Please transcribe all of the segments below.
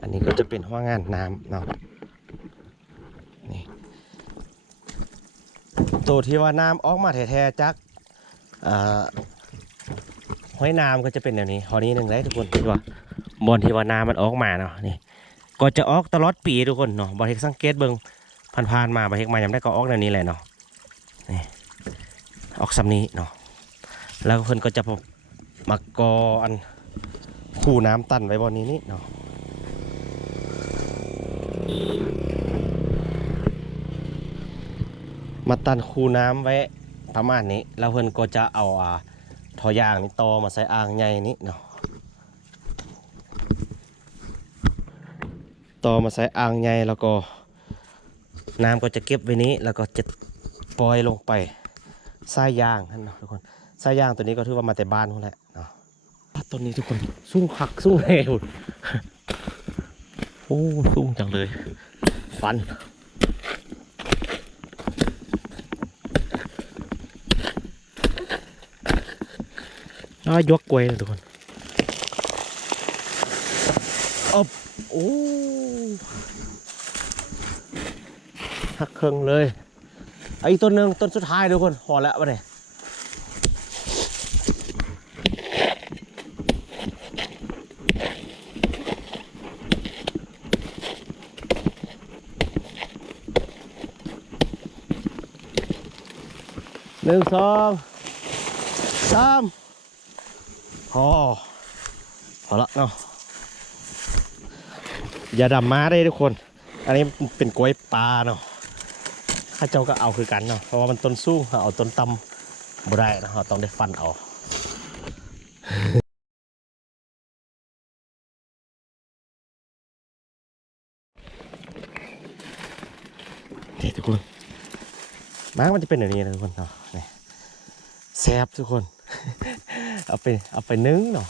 อันนี้ก็จะเป็นห้องงานน้ำเนาะนี่ตัวที่ว่าน้ำออกมาแท้ๆจากห้อยน้ำก็จะเป็นแบบนี้หอนี้หนึ่งเลยทุกคนที่ว่าบอลที่ว่าน้ำมันออกมาเนาะนี่ก็จะออกตลอดปีทุกคนเนาะบอลเฮกสังเกตเบิ้งผ่านๆมาบอลเฮกมายังได้ก็ออกแบบนี้แหละเนาะนี่ออกซ้ำนี้เนาะแล้วเพื่อนก็จะมากออันคูน้ำตันไว้บนนี้นี่เนาะมาตันคูน้ำไว้ประมาณนี้แล้วเพื่อนก็จะเอาทอยางนี่ตอมาใส่อ่างใหญ่นี้เนาะตอมาใส่อ่างใหญ่แล้วก็น้ำก็จะเก็บไว้นี้แล้วก็จะปล่อยลงไปสายยางนั่นเนาะทุกคนสายยางตัวนี้ก็ถือว่ามาแต่บ้านพวกแหละเนาะต้นนี้ทุกคนสูงหักสูงแหวโอ้สูงจังเลยฟันยกกล้วยนะทุกคนโอ้หักเครื่องเลยไอ้ต้นหนึ่งต้นสุดท้ายทุกคนพอแล้ววะเนี่ยหนึ่งสองสามพอละเนาะอย่าดำม้าได้ทุกคนอันนี้เป็นกล้วยปลาเนาะข้าเจ้าก็เอาคือกันเนาะเพราะว่ามันต้นสูงเอาต้นต่ำบ่ได้นะเราต้องได้ฟันเอานี่ทุกคนม้ามันจะเป็นแบบนี้นะทุกคนเนาะนี่แซ่บทุกคน เอาไปนึ่งเนาะ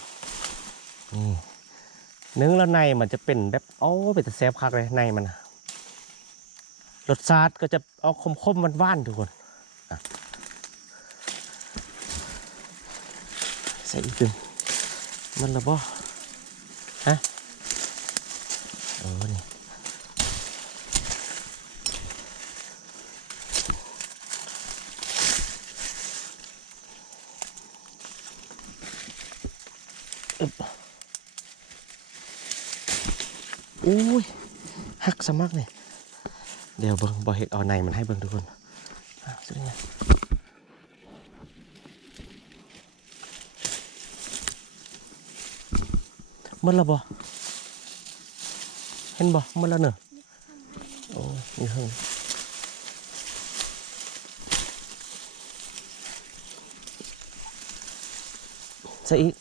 นึ่งแล้วในมันจะเป็นแบบเป็นแต่แซ่บคักเลยในมันรสชาติก็จะเอาคมๆหวานๆทุกคนใส่อีกตึงมันละบ่ฮะนี่อุ้ยหักสมักเนี่ยเดี๋ยวเบิ้งบอเห็ดเอาในมันให้เบิ้งทุกคนซื้อไงมันละบ่เห็นบ่มันละเนอะโอ้ยเฮ้ยใส่อีก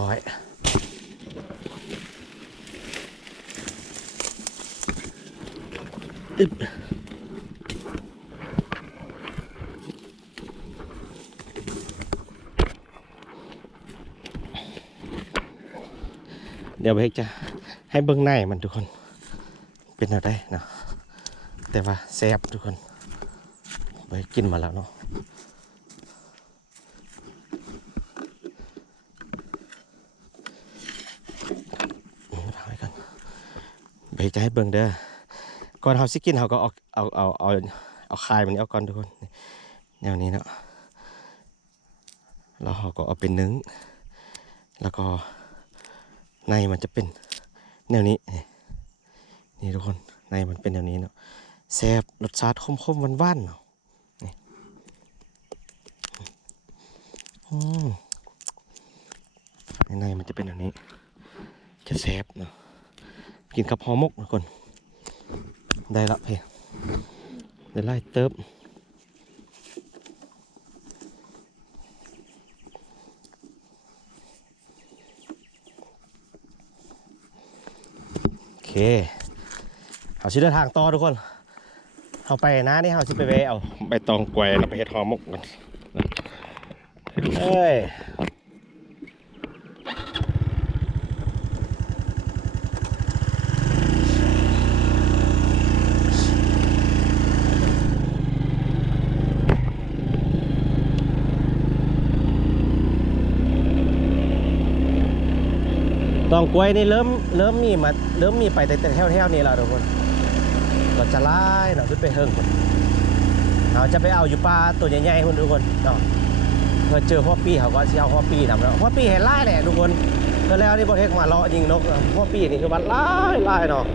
ร้อยเดี๋ยวเบกจะให้เบิ้งในมันทุกคนเป็นอะไรเนาะแต่ว่าแซ่บทุกคนไปกินมาแล้วเนาะไปจะให้เบิ่งเด้อก่อนเฮาสิกินเฮาก็เอาคายมันนี้เอาก่อนทุกคนแนวนี้เนาะแล้วเฮาก็เอาเป็นนึ่งแล้วก็ในมันจะเป็นแนวนี้นี่ทุกคนในมันเป็นแนวนี้เนาะแซ่บรสชาติคมๆหวานๆเนาะนี่ในมันจะเป็นแบบนี้จะแซ่บเนาะกินกับห่อหมกทุกคนได้ละเพ่ได้ไล่เติบโอเคเอาชิ้นเดินทางต่อทุกคนเอาไปนะนี่เอาชิ้นไปเอาใบตองแกวเราไปเฮ็ดห่อหมกกันเอ้ย ตองกล้วยนี่เริ่มมีไปแต่แถวๆนี้แล้วทุกคนก็จะไล่เนาะขึ้นไปเฮิงเราจะไปเอาอยู่ปลาตัวใหญ่ๆทุกคนเนาะเพื่อเจอพ่อปี้เขาก็เอาพ่อปี้นำแล้วพ่อปี้เห็นไล่แหละทุกคนก็แล้วนี่บอเทคมาล้อยิงนกพ่อปี้นี่คือวันไล่เนาะ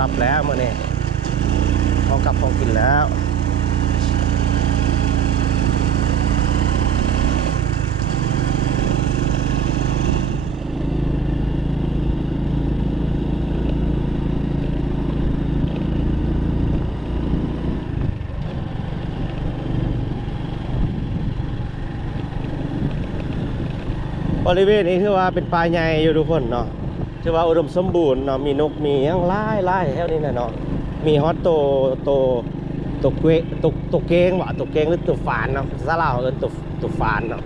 กลับแล้วมื่อนี้ของกลับของกินแล้วบริเวณนี้ถือว่าเป็นป่าใหญ่อยู่ทุกคนเนาะถือว่าอุดมสมบูรณ์เนาะมีนกมีอย่างไล่แถวนี้นะเนาะมีฮอตตัวเกวตัวเก้งวะตัวเก้งหรือตัวฝานเนาะซาลาเอิ้นตัวฝานเนาะ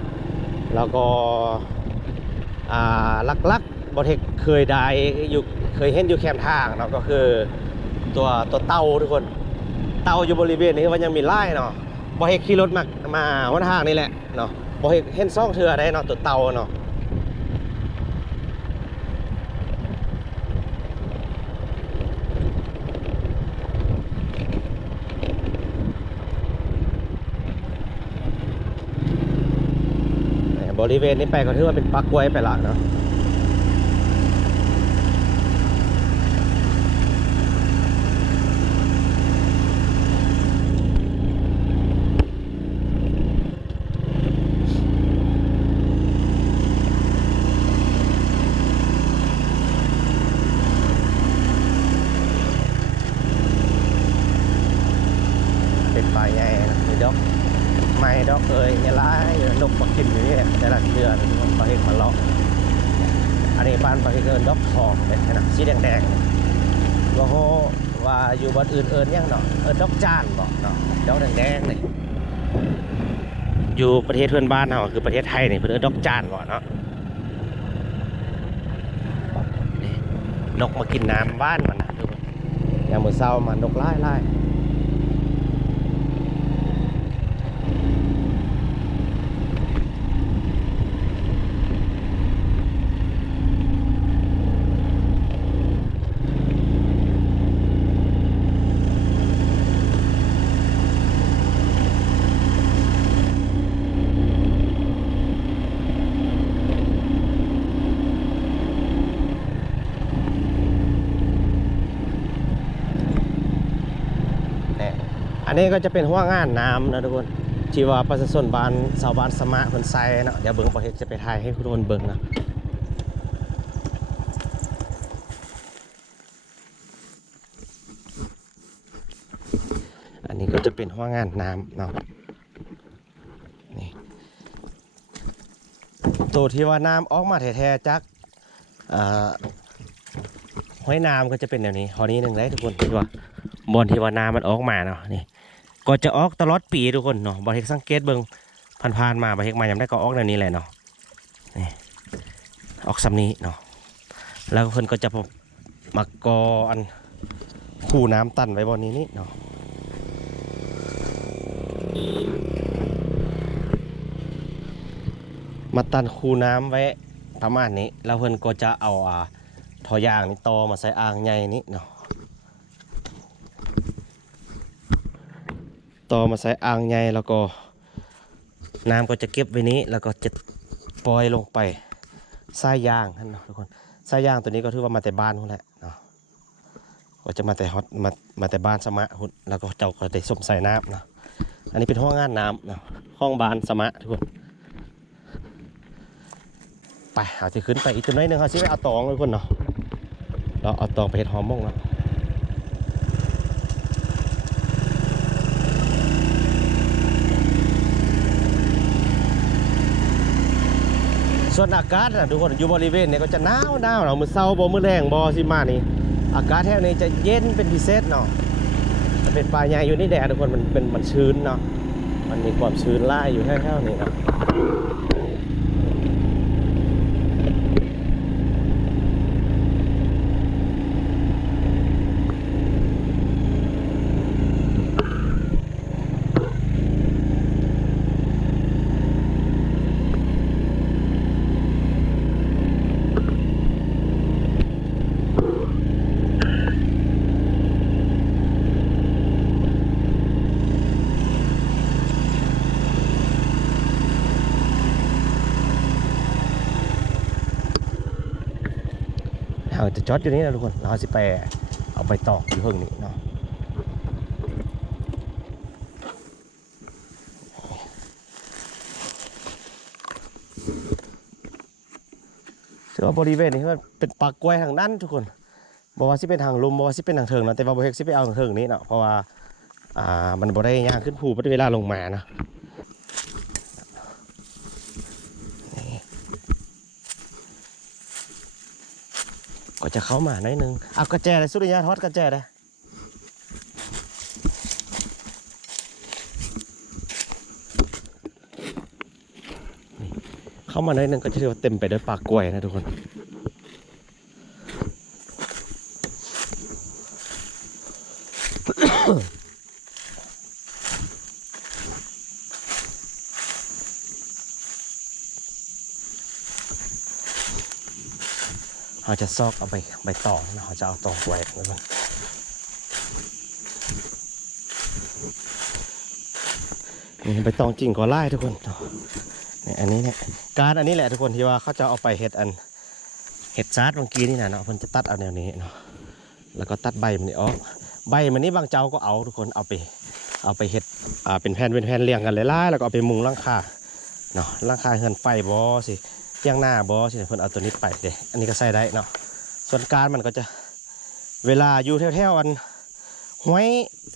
แล้วก็ลักๆบอเทคเคยได้อยู่เคยเห็นอยู่แคมทางเนาะก็คือตัวเต่าทุกคนเต่าอยู่บริเวณนี้ว่ายังมีไล่เนาะบอเทคขี่รถมาวันทางนี่แหละเนาะบอเทคเห็นซ่องเถื่อได้เนาะตัวเต่าเนาะบริเวณนี้ไปก็ถือว่าเป็นปักกล้วยไปละเนาะเป็นป่าใหญ่นะมีดอกไม้ดอกเอ้ยเนี่ยร้ายนกมากินอยู่นี่แต่ละเดือนปลาเห็ดมาเลาะอันนี้บ้านปลาเห็ดเอิญดอกทองเลยนะสีแดงๆก็โหว่าอยู่บ้านอื่นเอิญยังเนาะดอกจานบอกเนาะดอกแดงๆเลยอยู่ประเทศเพื่อนบ้านเราคือประเทศไทยนี่เพื่อนดอกจานก่อนเนาะนกมากินน้ำบ้านมันนะอย่างมื้อเช้ามานกไล่อันนี้ก็จะเป็นหัวงานน้ำนะทุกคนที่ว่าประชาชนบ้านชาวบ้านสมะคนไซเนาะเดี๋ยวเบิ้งประเทศจะไปถ่ายให้ทุกคนเบิ้งนะอันนี้ก็จะเป็นหัวงานน้ำเนาะนี่ตัวที่ว่าน้ำออกมาแท้ๆจากห้วยน้ำก็จะเป็นแบบนี้หอนี้หนึ่งเลยทุกคนคิดว่าบอลที่ว่าน้ำมันออกมาเนาะนี่ก็จะออกตลอดปีทุกคนเนาะบอลเทคสังเกตเบิ้งผ่านมาบอลเทคมายังได้ก็ออกแบบนี้แหละเนาะนี่ออกซ้ำนี้เนาะแล้วคนก็จะมากออันคูน้ำตันไว้บนนี้นี่เนาะมาตันคูน้ำไว้ประมาณนี้แล้วเพื่อนก็จะเอาท่อยางนี่ต่อมาใส่อ่างใหญ่นี้เนาะต่อมาใส่อ่างใหญ่แล้วก็น้ำก็จะเก็บไว้นี้แล้วก็จะปล่อยลงไปสายยางนั่นเนาะทุกคนสายยางตัวนี้ก็ถือว่ามาแต่บ้านนู่นแหละเนาะก็จะมาแต่ฮอตมาแต่บ้านสมะหุ่นแล้วก็เจ้าก็ได้สมใส่น้ำเนาะอันนี้เป็นห้องงานน้ำเนาะห้องบ้านสมะทุกคนไปเอาที่ขึ้นไปอีกตัวน้อยนึงเขาซิไปเอาตองเลยทุกคนเนาะเราเอาตองไปเห็ดหอมม่วงเนาะส่วนอากาศนะทุกคนอยู่บริเวณนี้ก็จะหนาวเนาะมือเช้าบ่มือแรงบ่สิมานี่อากาศแถวนี้จะเย็นเป็นพิเศษเนาะมันเป็นป่าใหญ่อยู่นี่แดดทุกคนมันชื้นเนาะมันมีความชื้นไล่อยู่แถวๆนี้เนาะ เขาจะจอดอยู่นี่นะทุกคนเราสิไปเอาไปตอกอยู่เพิ่งนี้เนาะถือว่าบริเวณนี้มันเป็นปากกล้วยทางนั้นทุกคนบอกว่าสิเป็นทางลุมบอกว่าสิเป็นทางเทิงนะแต่ว่าบ่เฮ็ดสิไปเอาทางเทิงนี้เนาะเพราะว่ามันบ่ได้ย่างขึ้นภูเวลาลงมานะก็จะเข้ามาหน่อยนึงเอากระแจเลยสุริยะทอดกระแจเลยเข้ามาหน่อยนึงก็จะเรียกว่าเต็มไปด้วยปากกล้วยนะทุกคนเราจะซอกเอาไปตองนะเราจะเอาตองไว้นะมันนี่ไปตองจริงก็ไล่ทุกคนนี่อันนี้เนี่ยการอันนี้แหละทุกคนที่ว่าเขาจะเอาไปเห็ดซาร์ดเมื่อกี้นี่นะเนาะมันจะตัดเอาแนวนี้เนาะแล้วก็ตัดใบมันนี่ออกใบมันนี่บางเจ้าก็เอาทุกคนเอาไปเห็ดเป็นแผ่นเรียงกันเลยล่แล้วก็เอาไปมุงหลังคาเนาะหลังคาเฮือนไฟบอสิเตียงหน้าบอสิเพิ่นเอาตัวนี้ไปเด้อันนี้ก็ใส่ได้เนาะส่วนการมันก็จะเวลาอยู่แถวๆอันห้วย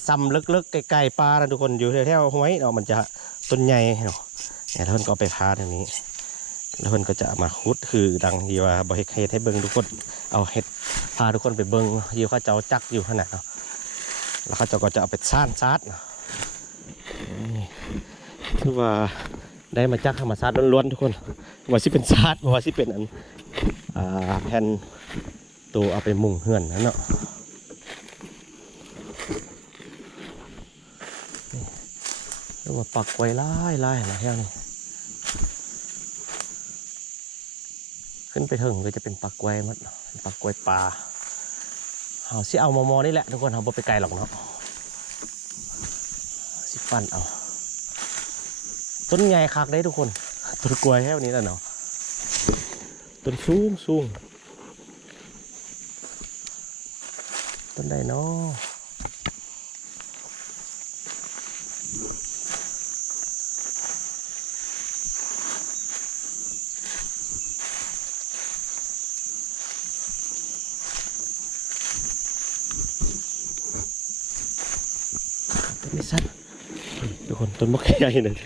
ซ้ำลึกๆไกลๆปลานะทุกคนอยู่แถวๆห้วยเนาะมันจะต้นใหญ่เนาะเนี่ยเพิ่นก็เอาไปพาทางนี้แล้วเพิ่นก็จะมาขุดคือดังที่ว่าบ่เฮ็ดให้เบิ่งทุกคนเอาเฮ็ดพาทุกคนไปเบิ่งอยู่เขาเจ้าจักอยู่ขนาดเนาะแล้วเขาเจ้าก็จะเอาไปซ่านซาดเนาะคือว่าได้มาจากธรรมชาติล้วนๆทุกคนว่าสิเป็นซาดว่าสิเป็นอันแผ่นตัวเอาไปมุงเฮือนนั่นเนาะแล้วมาปักไว้ไล่นะแถวนี้ขึ้นไปถึงก็จะเป็นปักไว้มัดปักไว้ปลาเอาสิเอามอนี่แหละทุกคนเอาไปไกลหรอกเนาะสิฟันเอาต้นใหญ่คักได้ทุกคนต้นกล้วยแค่นี้แหละเนาะต้นสูงต้นใดเนาะต้นนี้สั้นทุกคนต้นมะเขือใหญ่เลย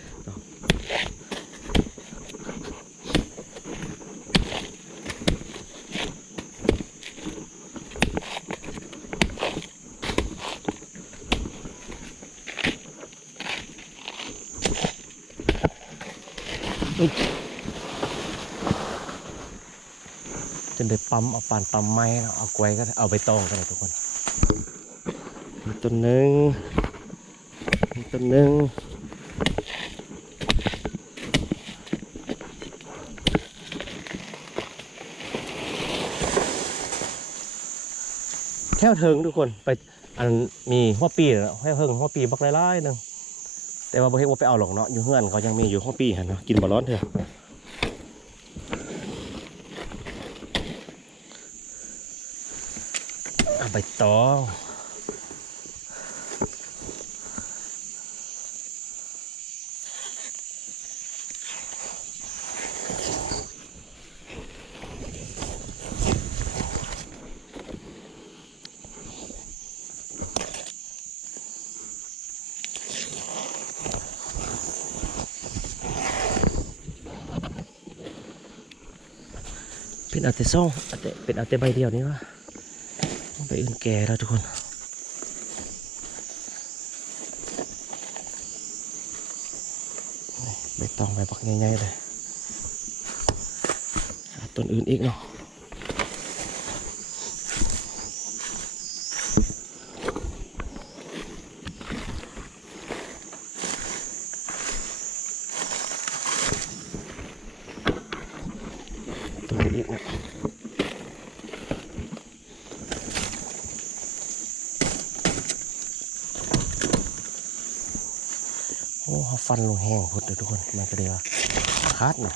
จนได้ปั๊มเอาปานปั๊มไม้เอากล้วยก็เอาไปตองกันเลยทุกคนต้นหนึ่งแค่เถิงทุกคนไปอันมีหัวปีแล้วให้เถิงหัวปีบักไล่ๆนึงแต่ว่าบ่เฮ็ดว่าไปเอาหรอกเนาะอยู่เฮือนเขายังมีอยู่หัวปีเนาะกินบ่ร้อนเถอะเอาไปตองเป็นเอาแต่ซ่องเป็นเอาแต่ใบเดียวนี่วะใบอื่นแก่แล้วทุกคนใบตองใบบักใหญ่ๆเลยต้นอื่นอีกเนาะต้นอื่นอีกเนาะโอ้เขาฟันลงแห้งพุดเลยทุกคนมันก็เลยว่าคาดเนาะ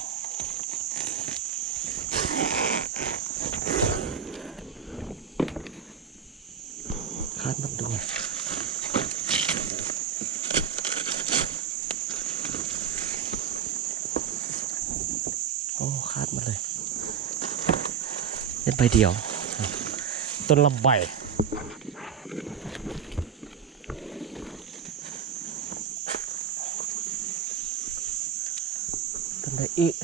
เลยเฮ็ดใบเดียวต้นลำใบต้นใดอีก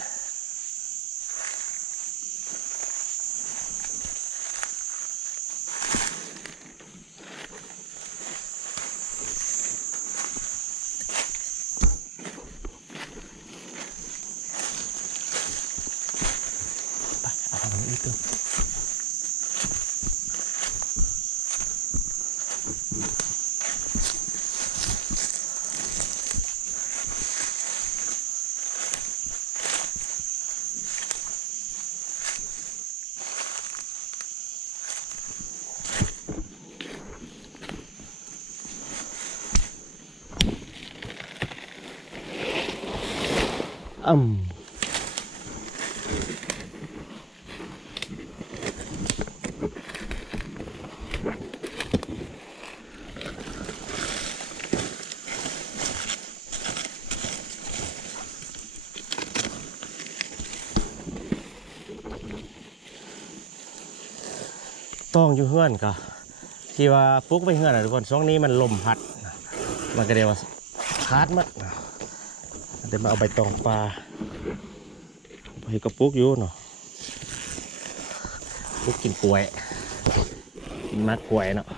ต้องอยู่เฮือนก็ที่ว่าปุ๊กไปเฮือนทุกคนช่วงนี้มันลมพัดมันก็เดี๋ยวว่าคาดมัดเดี๋ยวมาเอาใบตองปลาไปกับปุ๊กอยู่เนาะปุ๊กกินกล้วยกินมัดกล้วยเนาะ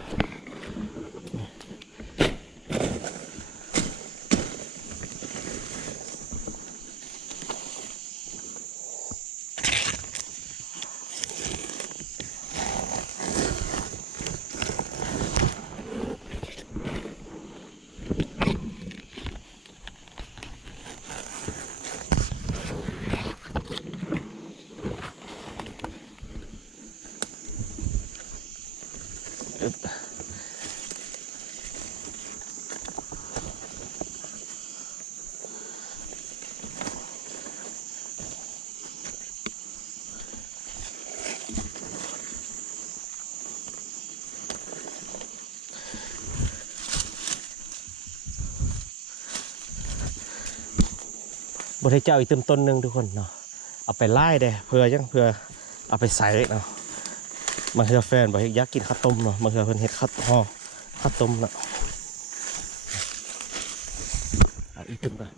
บริเจ้าอีกต้นหนึ่งทุกคนเนาะเอาไปไล่เด้เพื่อยังเพื่อเอาไปใส่เนาะบางทีแฟนบอกอยากกินข้าวต้มเนาะบางทีเพิ่นเฮ็ดข้าวห่อข้าวต้มเนาะเอาอีกต้นก่อน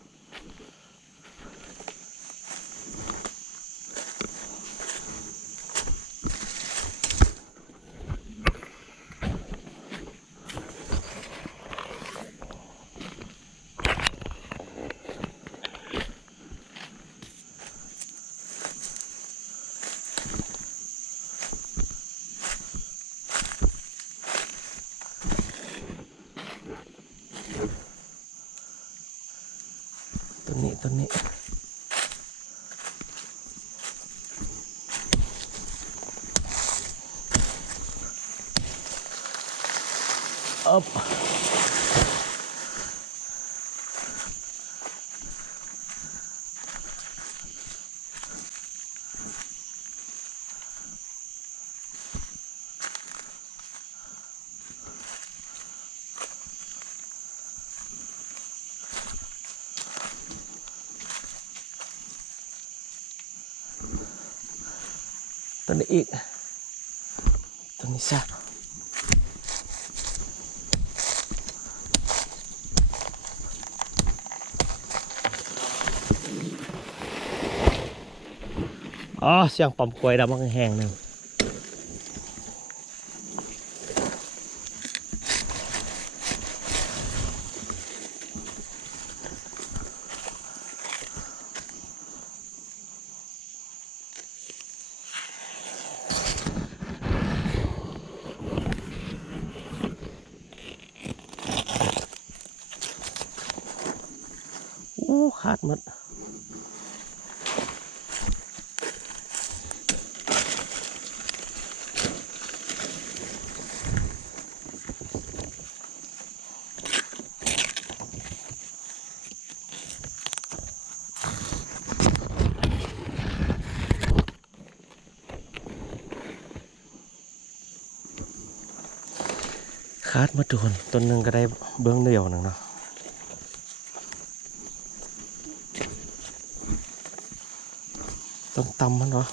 ต้นนี้อ๊บต้นนี้อีกต้นนี้ซะอ๋อเสียงปั๊มกล้วยดำมันแห้งหนึ่งขาดหมดขาดมาทุกคนต้นหนึ่งก็ได้เบื้องเดียวหนึ่งเนาะต้ ต้องตำมันเหรอ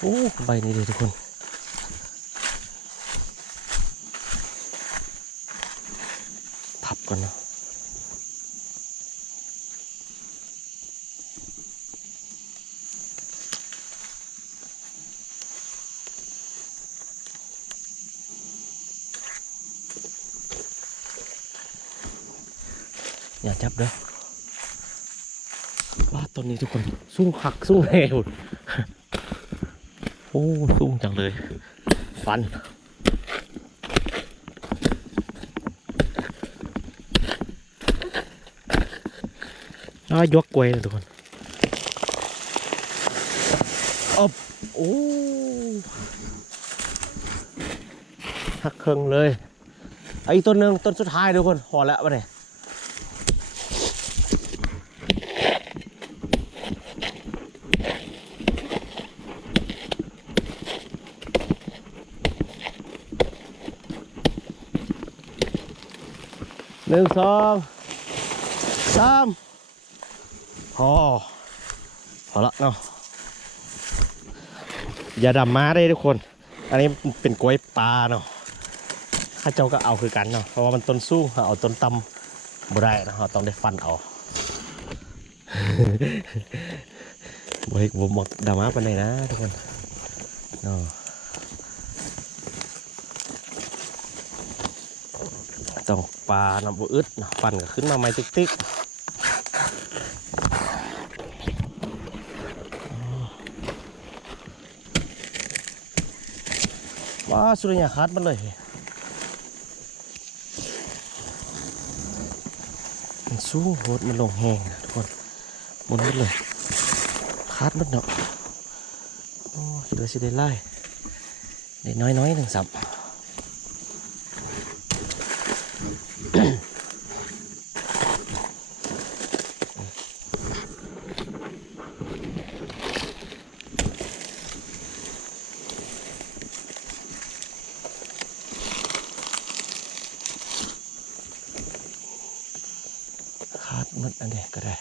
โอ้ใบนี้เลยทุกคนทับกันเนาะอย่าจับเด้อว่าต้นนี้ทุกคนสู้หักสู้แหวโอ้สู้จังเลยฟันยกกล้วยเลยทุกคนอบโอ้หักเครื่องเลยไอ้ต้นหนึ่งต้นสุดท้ายทุกคนพอแล้ววะเนี่ยหนึ่งสองสามพอละเนาะอย่าดำม้าได้ทุกคนอันนี้เป็นกล้วยปลาเนาะข้าเจ้าก็เอาคือกันเนาะเพราะว่ามันต้นสูงเอาต้นต่ำบ่ได้นะเราต้องได้ฟันเอาบ่ให้ผมบอกดำม้าไปไหนนะทุกคนเนาะต้องปลาน้ำบ่อึดฟันก็ขึ้นมาใหม่ติ๊กว้าสุริยาคัดมันเลยมันสู้โหดมันลงแห้งทุกคนหมดเลยคัดมันเนาะโอ้เดี๋ยวสิได้ไล่ได้น้อยหนึ่งสับมันอันเดียก็ได้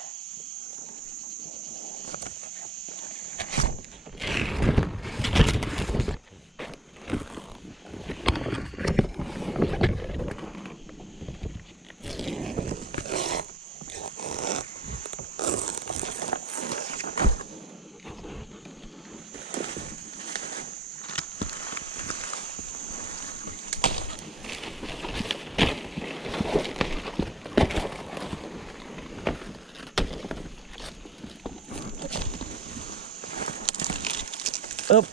อึ๊บ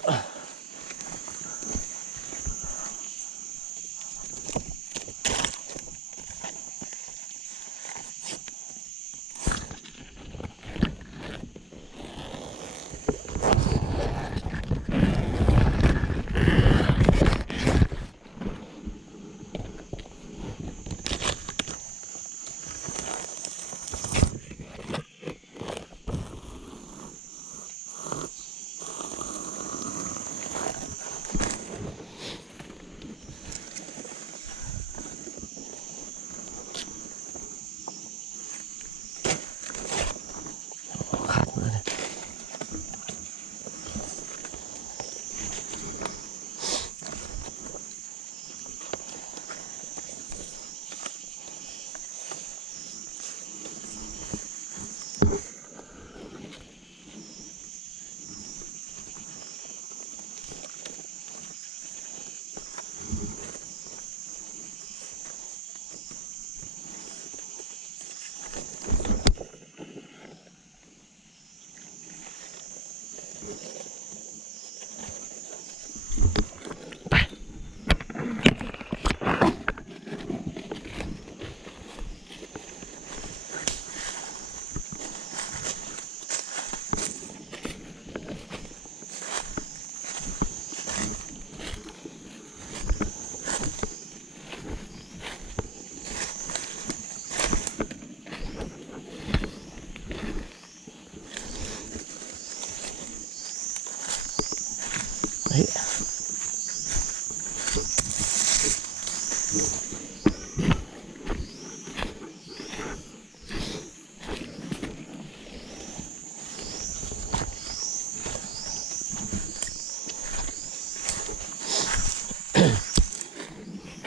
เฮ้ย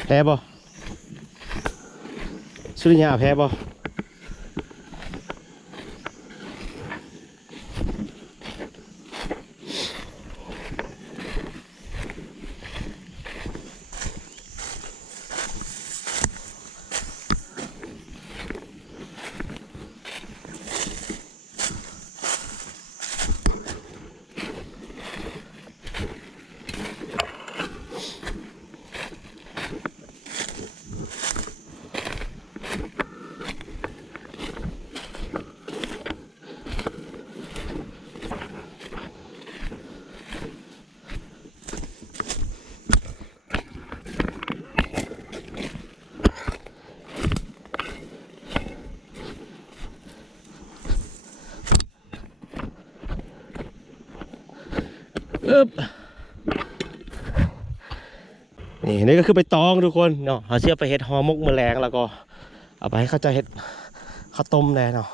แพ้บ่สุริยาแพ้บ่นี่ก็คือไปตองทุกคนเนาะเขาเชื่อไปเฮ็ดฮอมกแมลงแล้วก็เอาไปให้เขาจะเฮ็ดข้าวต้มแน่เนาะ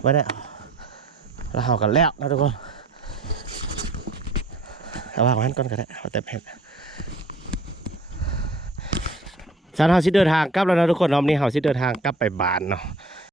ไว้ได้แล้วเขากันแล้วนะทุกคนเอาวางไว้ก่อนก็ได้เอาแต่เห็ดฉันเขาสิเดินทางกลับแล้วนะทุกคนรอบนี้เขาสิเดินทางกลับไปบ้านเนาะ